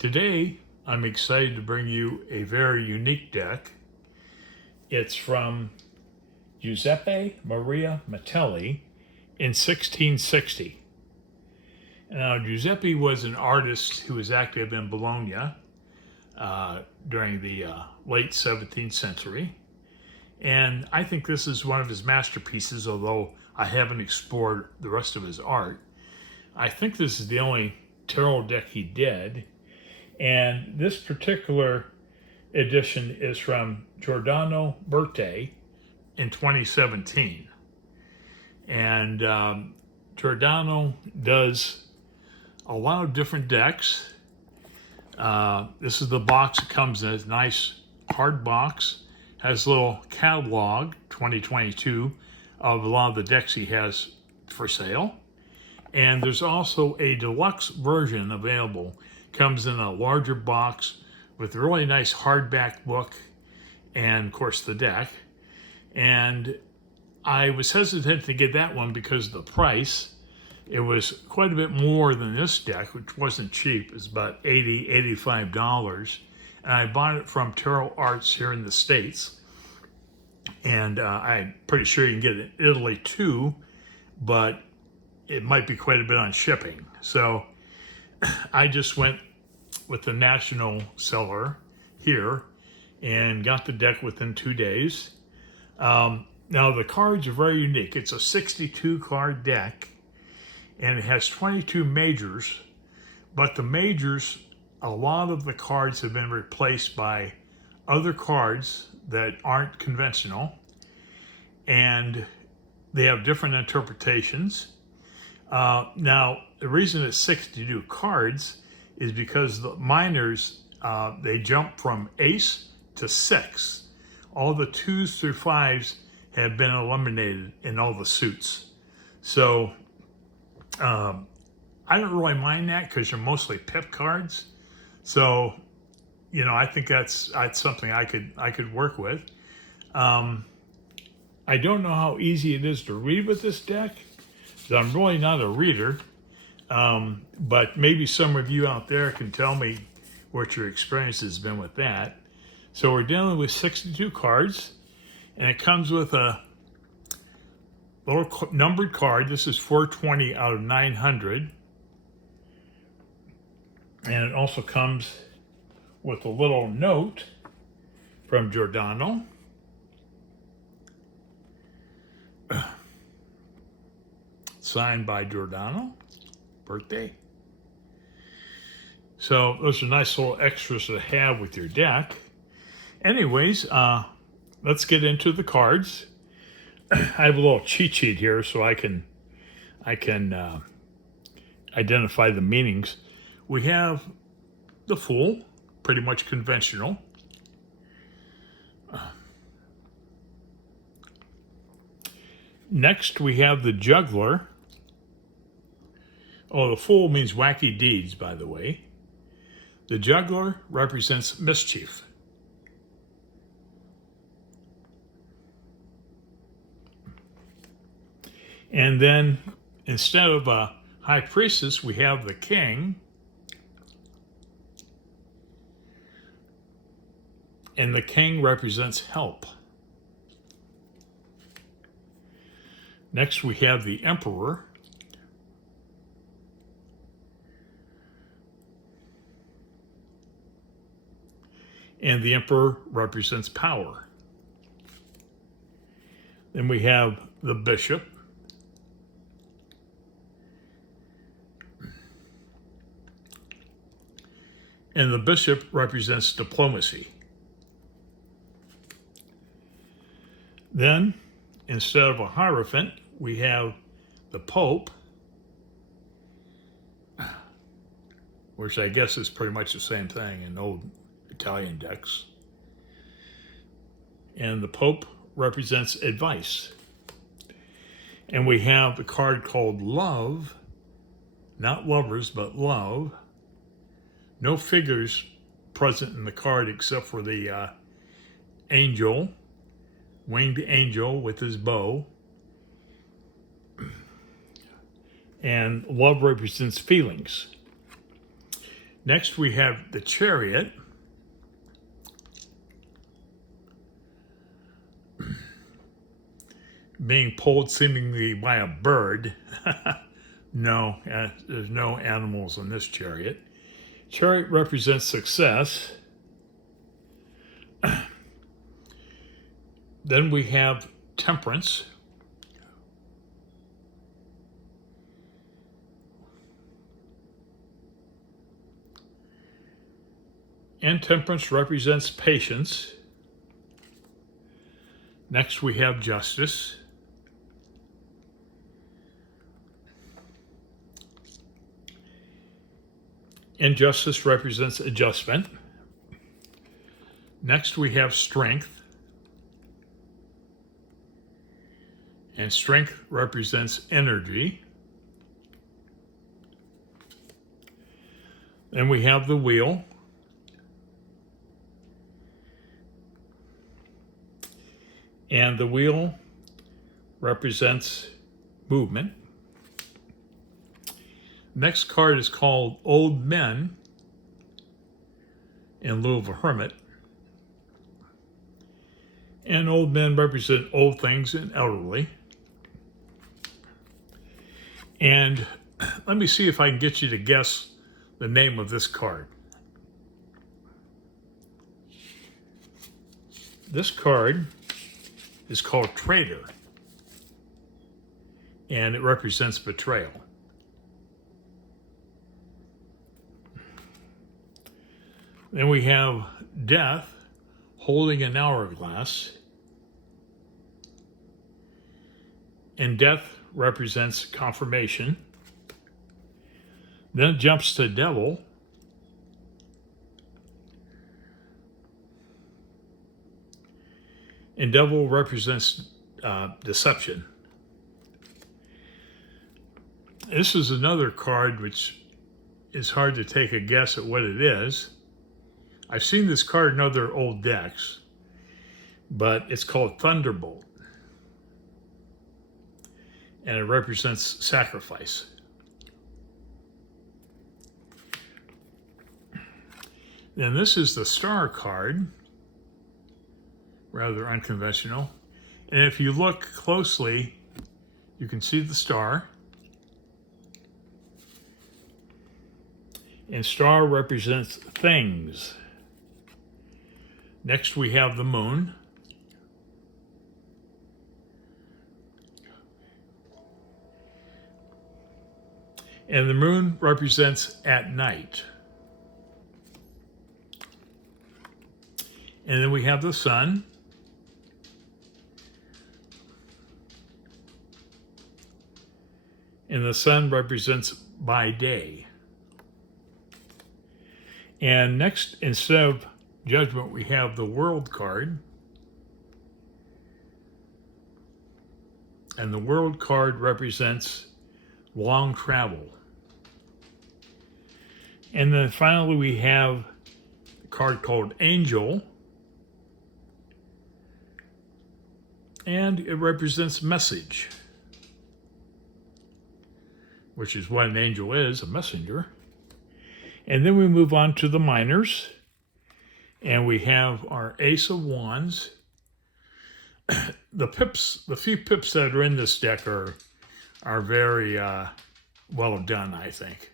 Today, I'm excited to bring you a very unique deck. It's from Giuseppe Maria Mitelli in 1660. Now, Giuseppe was an artist who was active in Bologna during the late 17th century. And I think this is one of his masterpieces, although I haven't explored the rest of his art. I think this is the only tarot deck he did. And this particular edition is from Giordano Berti in 2017. And Giordano does a lot of different decks. This is the box. It comes in a nice hard box. Has a little catalog, 2022, of a lot of the decks he has for sale. And there's also a deluxe version available. Comes in a larger box with a really nice hardback book and, of course, the deck. And I was hesitant to get that one because of the price. It was quite a bit more than this deck, which wasn't cheap. It was about $80, $85. And I bought it from Tarot Arts here in the States. And I'm pretty sure you can get it in Italy too, but it might be quite a bit on shipping. So I just went with the national seller here and got the deck within 2 days. Now the cards are very unique. It's a 62 card deck and it has 22 majors, but the majors, a lot of the cards have been replaced by other cards that aren't conventional, and they have different interpretations. Now, the reason it's 62 cards is because the minors, they jump from ace to six. All the 2s through 5s have been eliminated in all the suits. So I don't really mind that because they're mostly pip cards. So, you know, I think that's something I could work with. I don't know how easy it is to read with this deck. I'm really not a reader, but maybe some of you out there can tell me what your experience has been with that. So we're dealing with 62 cards, and it comes with a little numbered card. This is 420 out of 900. And it also comes with a little note from Giordano. Signed by Giordano Berti. So those are nice little extras to have with your deck. Anyways, let's get into the cards. I have a little cheat sheet here so I can identify the meanings. We have the Fool, pretty much conventional. Next, we have the Juggler. Oh, the Fool means wacky deeds, by the way. The Juggler represents mischief. And then, instead of a High Priestess, we have the King. And the King represents help. Next, we have the Emperor. And the Emperor represents power. Then we have the Bishop. And the Bishop represents diplomacy. Then, instead of a Hierophant, we have the Pope, which I guess is pretty much the same thing in old Italian decks. And the Pope represents advice. And we have the card called Love, not lovers, but love. No figures present in the card except for the angel, winged angel with his bow. And love represents feelings. Next, we have the Chariot. Being pulled seemingly by a bird. No, there's no animals in this chariot. Chariot represents success. Then we have Temperance. And Temperance represents patience. Next we have Justice. And Justice represents adjustment. Next we have Strength. And Strength represents energy. Then we have the Wheel. And the Wheel represents movement. Next card is called Old Men in lieu of a hermit. And old men represent old things and elderly. And let me see if I can get you to guess the name of this card. This card is called Traitor, and it represents betrayal. Then we have Death holding an hourglass, and Death represents confirmation. Then it jumps to Devil, and Devil represents deception. This is another card which is hard to take a guess at what it is. I've seen this card in other old decks, but it's called Thunderbolt, and it represents sacrifice. Then this is the Star card, rather unconventional. And if you look closely, you can see the star. And Star represents things. Next we have the Moon. And the Moon represents at night. And then we have the Sun. And the Sun represents by day. And next, instead of Judgment, we have the World card. And the World card represents long travel. And then finally we have a card called Angel. And it represents message, which is what an angel is, a messenger. And then we move on to the minors. And we have our Ace of Wands. The few pips that are in this deck are very well done, I think.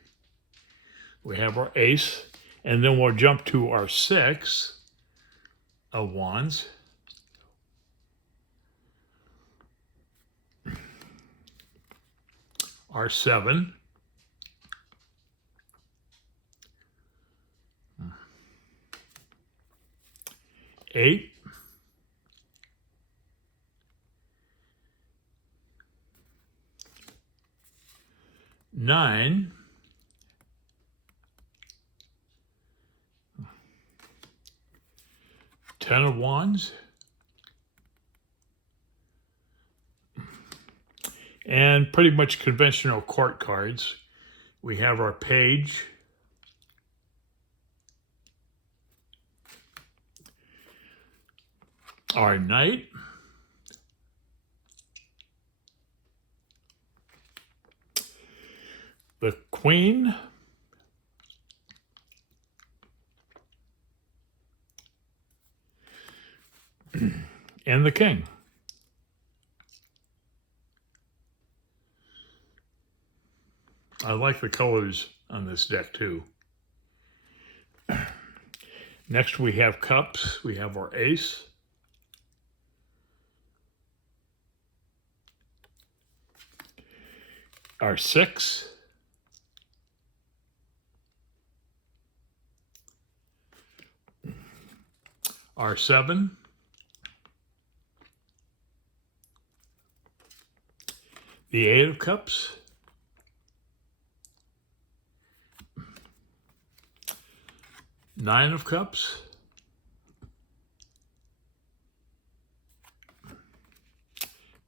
We have our Ace, and then we'll jump to our 6 of Wands. Our 7. Eight. 9. 10 of Wands. And pretty much conventional court cards. We have our Page. Our Knight. The Queen. and the king. I like the colors on this deck too. Next we have cups. We have our ace. Our 6. Our 7. The 8 of cups. Nine of cups.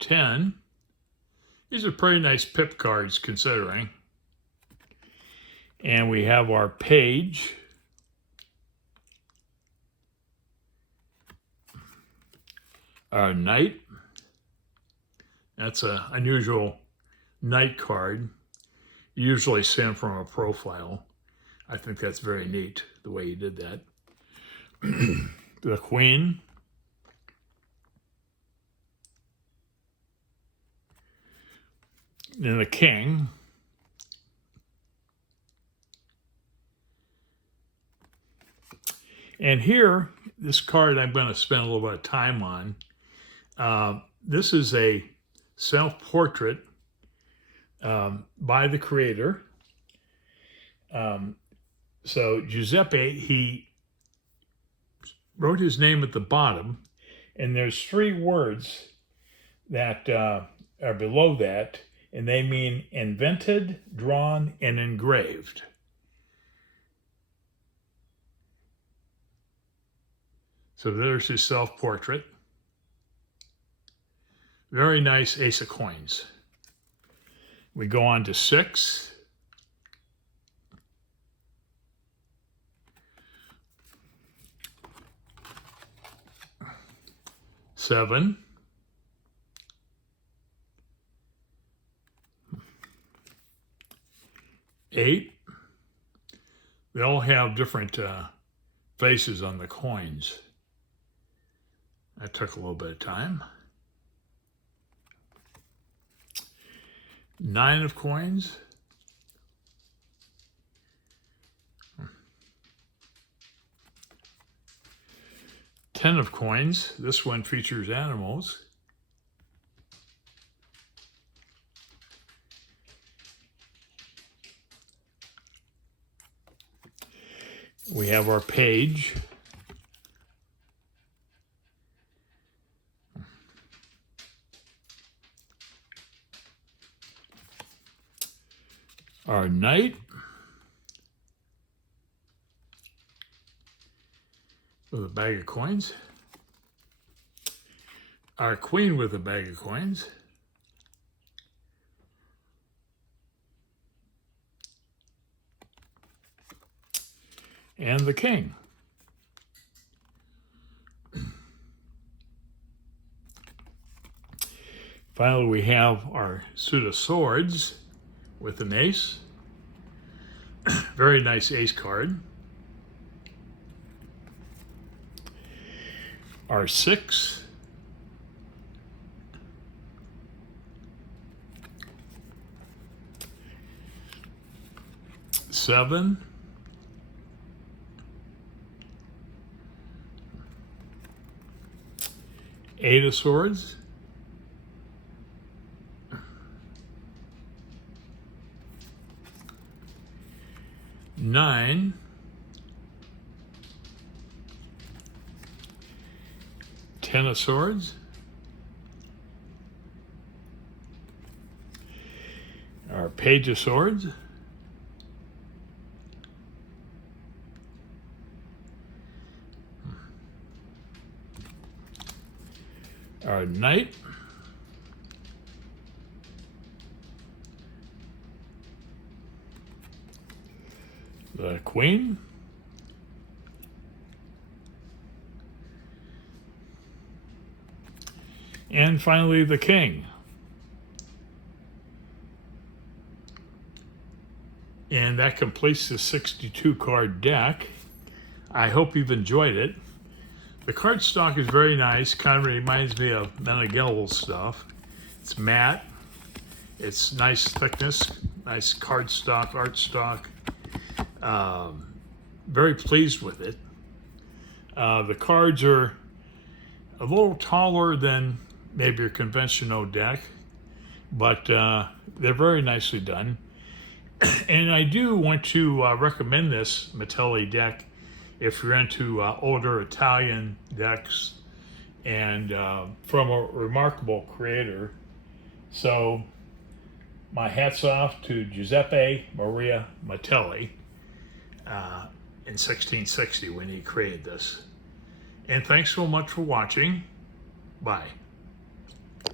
10. These are pretty nice pip cards considering. And we have our page. Our knight. That's an unusual knight card. Usually sent from a profile. I think that's very neat, the way you did that. The queen. And the king. And here, this card I'm going to spend a little bit of time on. This is a self-portrait by the creator. So Giuseppe, he wrote his name at the bottom, and there's 3 words that are below that, and they mean invented, drawn, and engraved. So there's his self-portrait. Very nice ace of coins. We go on to 6. 7. 8. They all have different faces on the coins. That took a little bit of time. 9 of coins. 10 of coins. This one features animals. We have our page. Our knight. With a bag of coins. Our queen with a bag of coins. And the king. Finally, we have our suit of swords with an ace. Very nice ace card. Our 6. Seven. 8 of swords. 9. 10 of swords. Our page of swords. Our knight. The queen. And finally, the king. And that completes the 62 card deck. I hope you've enjoyed it. The cardstock is very nice. Kind of reminds me of Meneghel's stuff. It's matte. It's nice thickness, nice cardstock, art stock. Very pleased with it. The cards are a little taller than maybe your conventional deck, but they're very nicely done. And I do want to recommend this Mitelli deck if you're into older Italian decks and from a remarkable creator. So my hat's off to Giuseppe Maria Mitelli in 1660 when he created this. And thanks so much for watching. Bye.